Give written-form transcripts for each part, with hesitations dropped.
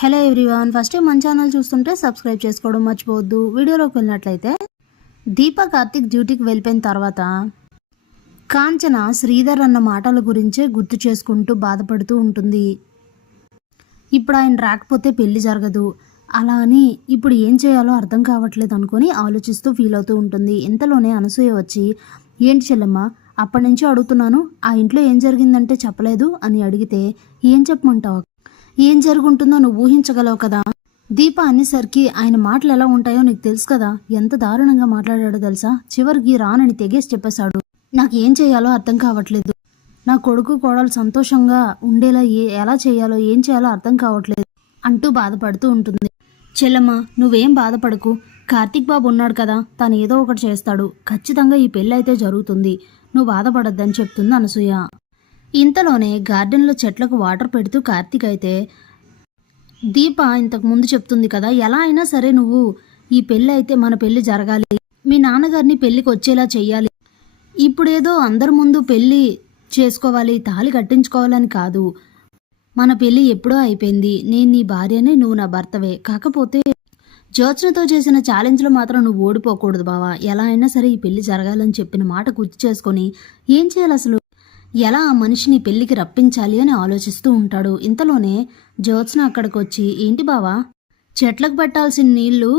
Hello everyone, first time మన channel చూస్తుంటే subscribe చేసుకోవడం మర్చిపోవద్దు. వీడియోలోకి వెళ్ళినట్లయితే దీప కార్తిక్ డ్యూటీకి వెళ్ళిపోయిన తర్వాత కాంచన శ్రీధర్ అన్న మాటల గురించే గుర్తు చేసుకుంటూ బాధపడుతూ ఉంటుంది. ఇప్పుడు ఆయన రాకపోతే పెళ్లి జరగదు, అలా అని ఇప్పుడు ఏం చేయాలో అర్థం కావట్లేదు అనుకొని ఆలోచిస్తూ ఫీల్ అవుతూ ఉంటుంది. ఇంతలోనే అనసూయ వచ్చి, ఏంటి చెల్లెమ్మ, అప్పటి నుంచి అడుగుతున్నాను, ఆ ఇంట్లో ఏం జరిగిందంటే చెప్పలేదు అని అడిగితే, ఏం చెప్పమంటావు, ఏం జరుగుంటుందో నువ్వు ఊహించగలవు కదా. దీప అనేసరికి ఆయన మాటలు ఎలా ఉంటాయో నీకు తెలుసు కదా, ఎంత దారుణంగా మాట్లాడాడో తెలుసా, చివరికి రానని తెగేసి చెప్పేశాడు. నాకు ఏం చేయాలో అర్థం కావట్లేదు, నా కొడుకు కోడలు సంతోషంగా ఉండేలా ఎలా చేయాలో ఏం చేయాలో అర్థం కావట్లేదు అంటూ బాధపడుతూ ఉంటుంది. చెల్లమ్మ, నువ్వేం బాధపడకు, కార్తీక్ బాబు ఉన్నాడు కదా, తను ఏదో ఒకటి చేస్తాడు, ఖచ్చితంగా ఈ పెళ్ళి అయితే జరుగుతుంది, నువ్వు బాధపడద్దని చెప్తుంది అనసూయ. ఇంతలోనే గార్డెన్లో చెట్లకు వాటర్ పెడుతూ కార్తీక్ అయితే దీప ఇంతకు ముందు చెప్తుంది కదా, ఎలా అయినా సరే నువ్వు ఈ పెళ్ళి అయితే మన పెళ్ళి జరగాలి, మీ నాన్నగారిని పెళ్ళికి వచ్చేలా చెయ్యాలి, ఇప్పుడేదో అందరి ముందు పెళ్ళి చేసుకోవాలి, తాళి కట్టించుకోవాలని కాదు, మన పెళ్ళి ఎప్పుడో అయిపోయింది, నేను నీ భార్యనే, నువ్వు నా భర్తవే, కాకపోతే జ్యోత్స్నతో చేసిన ఛాలెంజ్లో మాత్రం నువ్వు ఓడిపోకూడదు బావా, ఎలా అయినా సరే ఈ పెళ్లి జరగాలని చెప్పిన మాట గుర్తు చేసుకొని ఏం చేయాలి, అసలు ఎలా ఆ మనిషిని పెళ్లికి రప్పించాలి అని ఆలోచిస్తూ ఉంటాడు. ఇంతలోనే జ్యోత్స్న అక్కడికి వచ్చి, ఏంటి బావా, చెట్లకు పెట్టాల్సిన నీళ్లు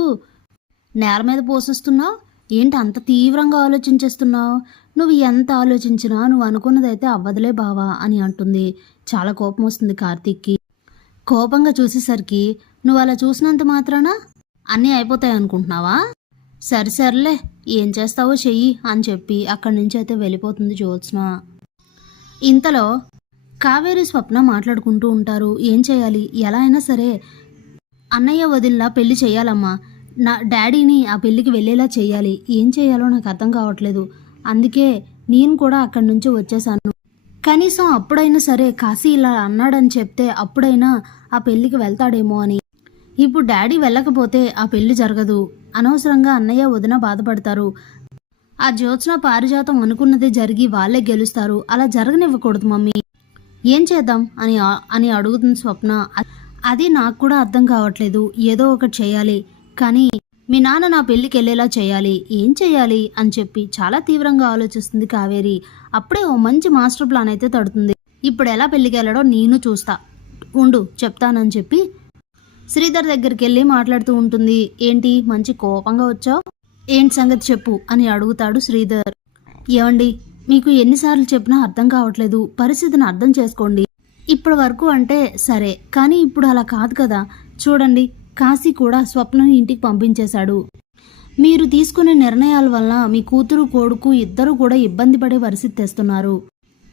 నేల మీద పోసేస్తున్నావు, ఏంటి అంత తీవ్రంగా ఆలోచించేస్తున్నావు, నువ్వు ఎంత ఆలోచించినా నువ్వు అనుకున్నదైతే అవ్వదులే బావా అని అంటుంది. చాలా కోపం వస్తుంది కార్తీక్కి. కోపంగా చూసేసరికి, నువ్వు అలా చూసినంత మాత్రాన అన్నీ అయిపోతాయి అనుకుంటున్నావా, సరిసర్లే ఏం చేస్తావో చెయ్యి అని చెప్పి అక్కడి నుంచి అయితే వెళ్ళిపోతుంది జ్యోత్స్న. ఇంతలో కావేరి స్వప్న మాట్లాడుకుంటూ ఉంటారు. ఏం చేయాలి, ఎలా అయినా సరే అన్నయ్య వదిలిలా పెళ్లి చేయాలమ్మా, నా డాడీని ఆ పెళ్ళికి వెళ్ళేలా చేయాలి, ఏం చేయాలో నాకు అర్థం కావట్లేదు, అందుకే నేను కూడా అక్కడి నుంచి వచ్చేసాను, కనీసం అప్పుడైనా సరే కాశీ ఇలా అన్నాడని చెప్తే అప్పుడైనా ఆ పెళ్ళికి వెళ్తాడేమో అని. ఇప్పుడు డాడీ వెళ్ళకపోతే ఆ పెళ్లి జరగదు, అనవసరంగా అన్నయ్య వదిన బాధపడతారు, ఆ జ్యోత్స్న పారిజాతం అనుకున్నదే జరిగి వాళ్ళే గెలుస్తారు, అలా జరగనివ్వకూడదు మమ్మీ, ఏం చేద్దాం అని అడుగుతుంది స్వప్న. అది నాకు కూడా అర్థం కావట్లేదు, ఏదో ఒకటి చేయాలి, కానీ మీ నాన్న నా పెళ్ళికి వెళ్ళేలా చేయాలి, ఏం చేయాలి అని చెప్పి చాలా తీవ్రంగా ఆలోచిస్తుంది కావేరి. అప్పుడే ఓ మంచి మాస్టర్ ప్లాన్ అయితే తడుతుంది. ఇప్పుడు ఎలా పెళ్ళికి వెళ్ళడో నేను చూస్తా, ఉండు చెప్తానని చెప్పి శ్రీధర్ దగ్గరికి వెళ్ళి మాట్లాడుతూ ఉంటుంది. ఏంటి మంచి కోపంగా వచ్చావు, ఏంటి సంగతి చెప్పు అని అడుగుతాడు శ్రీధర్. ఏమండి, మీకు ఎన్నిసార్లు చెప్పినా అర్థం కావట్లేదు, పరిస్థితిని అర్థం చేసుకోండి, ఇప్పటి వరకు అంటే సరే, కానీ ఇప్పుడు అలా కాదు కదా, చూడండి కాశీ కూడా స్వప్నని ఇంటికి పంపించేశాడు, మీరు తీసుకునే నిర్ణయాల వల్ల మీ కూతురు కొడుకు ఇద్దరు కూడా ఇబ్బంది పడే పరిస్థితి తెస్తున్నారు,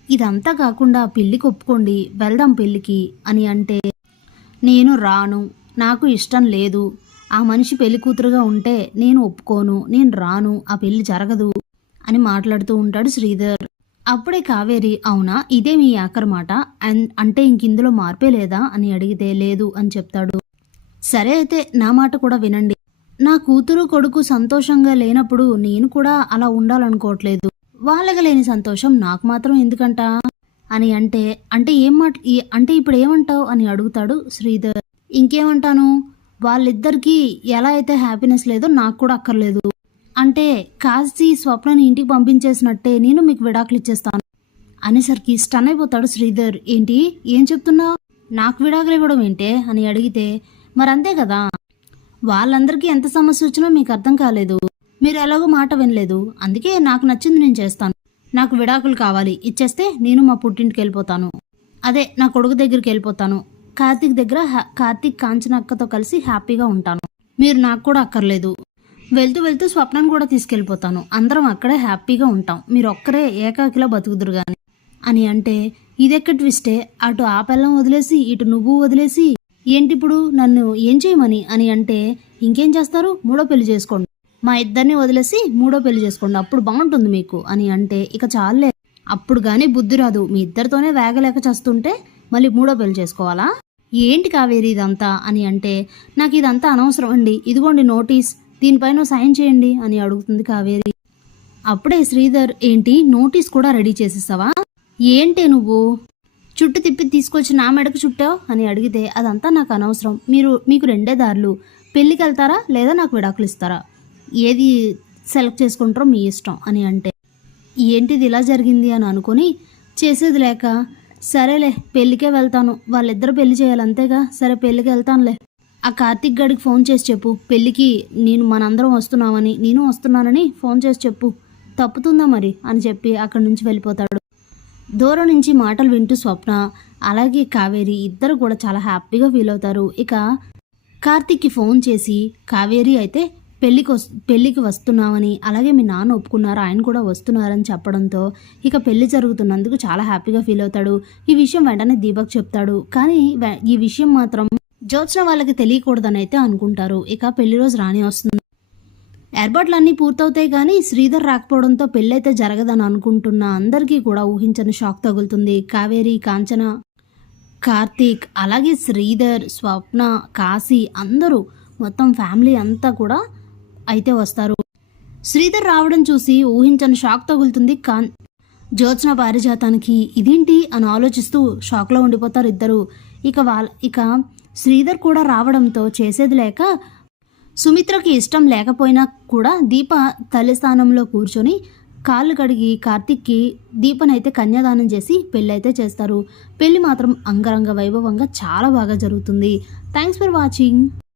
ఇదంతా కాకుండా పెళ్ళికి ఒప్పుకోండి, వెళ్దాం పెళ్ళికి అని అంటే, నేను రాను, నాకు ఇష్టం లేదు, ఆ మనిషి పెళ్లి కూతురుగా ఉంటే నేను ఒప్పుకోను, నేను రాను, ఆ పెళ్లి జరగదు అని మాట్లాడుతూ ఉంటాడు శ్రీధర్. అప్పుడే కావేరి, అవునా ఇదే మీ ఆఖరి మాట, అంటే ఇంకిందులో మార్పే లేదా అని అడిగితే లేదు అని చెప్తాడు. సరే అయితే నా మాట కూడా వినండి, నా కూతురు కొడుకు సంతోషంగా లేనప్పుడు నేను కూడా అలా ఉండాలనుకోవట్లేదు, వాళ్ళకి లేని సంతోషం నాకు మాత్రం ఎందుకంట అని అంటే ఇప్పుడు ఏమంటావు అని అడుగుతాడు శ్రీధర్. ఇంకేమంటాను, వాళ్ళిద్దరికీ ఎలా అయితే హ్యాపీనెస్ లేదో నాకు కూడా అక్కర్లేదు, అంటే కాశీ స్వప్నని ఇంటికి పంపించేసినట్టే నేను మీకు విడాకులు ఇచ్చేస్తాను అనేసరికి స్టన్ అయిపోతాడు శ్రీధర్. ఏంటి, ఏం చెప్తున్నావు, నాకు విడాకులు ఇవ్వడం ఏంటే అని అడిగితే, మరంతే కదా, వాళ్ళందరికీ ఎంత సమస్య వచ్చినా మీకు అర్థం కాలేదు, మీరు ఎలాగో మాట వినలేదు, అందుకే నాకు నచ్చింది నేను చేస్తాను, నాకు విడాకులు కావాలి, ఇచ్చేస్తే నేను మా పుట్టింటికి వెళ్ళిపోతాను, అదే నా కొడుకు దగ్గరికి వెళ్ళిపోతాను, కార్తీక్ దగ్గర కార్తీక్ కాంచన అక్కతో కలిసి హ్యాపీగా ఉంటాను, మీరు నాకు కూడా అక్కర్లేదు, వెళ్తూ వెళ్తూ స్వప్నం కూడా తీసుకెళ్ళిపోతాను, అందరం అక్కడే హ్యాపీగా ఉంటాం, మీరు ఒక్కరే ఏకాకిలా బతుకుదురు గాని అని అంటే, ఇదెక్కడ ట్విస్టే, అటు ఆ పిల్లం వదిలేసి ఇటు నువ్వు వదిలేసి ఏంటి ఇప్పుడు నన్ను ఏం చేయమని అని అంటే, ఇంకేం చేస్తారు, మూడో పెళ్లి చేసుకోండి, మా ఇద్దరిని వదిలేసి మూడో పెళ్లి చేసుకోండి, అప్పుడు బాగుంటుంది మీకు అని అంటే, ఇక చాలే, అప్పుడు కానీ బుద్ధి రాదు, మీ ఇద్దరితోనే వేగలేక చేస్తుంటే మళ్ళీ మూడో పెళ్లి చేసుకోవాలా, ఏంటి కావేరి ఇదంతా అని అంటే, నాకు ఇదంతా అనవసరం అండి, ఇదిగోండి నోటీస్, దీనిపైన సైన్ చేయండి అని అడుగుతుంది కావేరి. అప్పుడే శ్రీధర్, ఏంటి నోటీస్ కూడా రెడీ చేసేసావా, ఏంటి నువ్వు చుట్టు తిప్పి తీసుకొచ్చి నా మెడకు చుట్టావు అని అడిగితే, అదంతా నాకు అనవసరం, మీకు రెండే దారులు, పెళ్ళికి వెళ్తారా లేదా నాకు విడాకులు ఇస్తారా, ఏది సెలెక్ట్ చేసుకుంటారో మీ ఇష్టం అని అంటే, ఏంటిది ఇలా జరిగింది అని అనుకుని చేసేది లేక, సరేలే పెళ్ళికే వెళ్తాను, వాళ్ళిద్దరు పెళ్లి చేయాలి అంతేగా, సరే పెళ్ళికి వెళ్తానులే, ఆ కార్తిక్ గడికి ఫోన్ చేసి చెప్పు, పెళ్ళికి మనందరం వస్తున్నామని, నేను వస్తున్నానని ఫోన్ చేసి చెప్పు, తప్పుతుందా మరి అని చెప్పి అక్కడి నుంచి వెళ్ళిపోతాడు. దూరం నుంచి మాటలు వింటూ స్వప్న అలాగే కావేరి ఇద్దరు కూడా చాలా హ్యాపీగా ఫీల్ అవుతారు. ఇక కార్తిక్కి ఫోన్ చేసి, కావేరి అయితే పెళ్ళికి వస్తున్నామని, అలాగే మీ నాన్న ఒప్పుకున్నారు, ఆయన కూడా వస్తున్నారని చెప్పడంతో ఇక పెళ్లి జరుగుతున్నందుకు చాలా హ్యాపీగా ఫీల్ అవుతాడు. ఈ విషయం వెంటనే దీపక్ చెప్తాడు. కానీ ఈ విషయం మాత్రం జ్యోత్స్న వాళ్ళకి తెలియకూడదని అయితే అనుకుంటారు. ఇక పెళ్లి రోజు రాణి వస్తుంది. ఏర్పాట్లన్నీ పూర్తవుతాయి కానీ శ్రీధర్ రాకపోవడంతో పెళ్ళైతే జరగదని అనుకుంటున్న అందరికీ కూడా ఊహించని షాక్ తగులుతుంది. కావేరి, కాంచన, కార్తీక్, అలాగే శ్రీధర్, స్వప్న, కాశీ అందరూ మొత్తం ఫ్యామిలీ అంతా కూడా అయితే వస్తారు. శ్రీధర్ రావడం చూసి ఊహించని షాక్ తగులుతుంది జ్యోత్స్న పారిజాతానికి. ఇదేంటి అని ఆలోచిస్తూ షాక్లో ఉండిపోతారు ఇద్దరు. ఇక శ్రీధర్ కూడా రావడంతో చేసేది లేక, సుమిత్రకి ఇష్టం లేకపోయినా కూడా దీప తల్లి స్థానంలో కూర్చొని కాళ్ళు కడిగి కార్తిక్కి దీపనైతే కన్యాదానం చేసి పెళ్ళైతే చేస్తారు. పెళ్ళి మాత్రం అంగరంగ వైభవంగా చాలా బాగా జరుగుతుంది. Thanks for watching.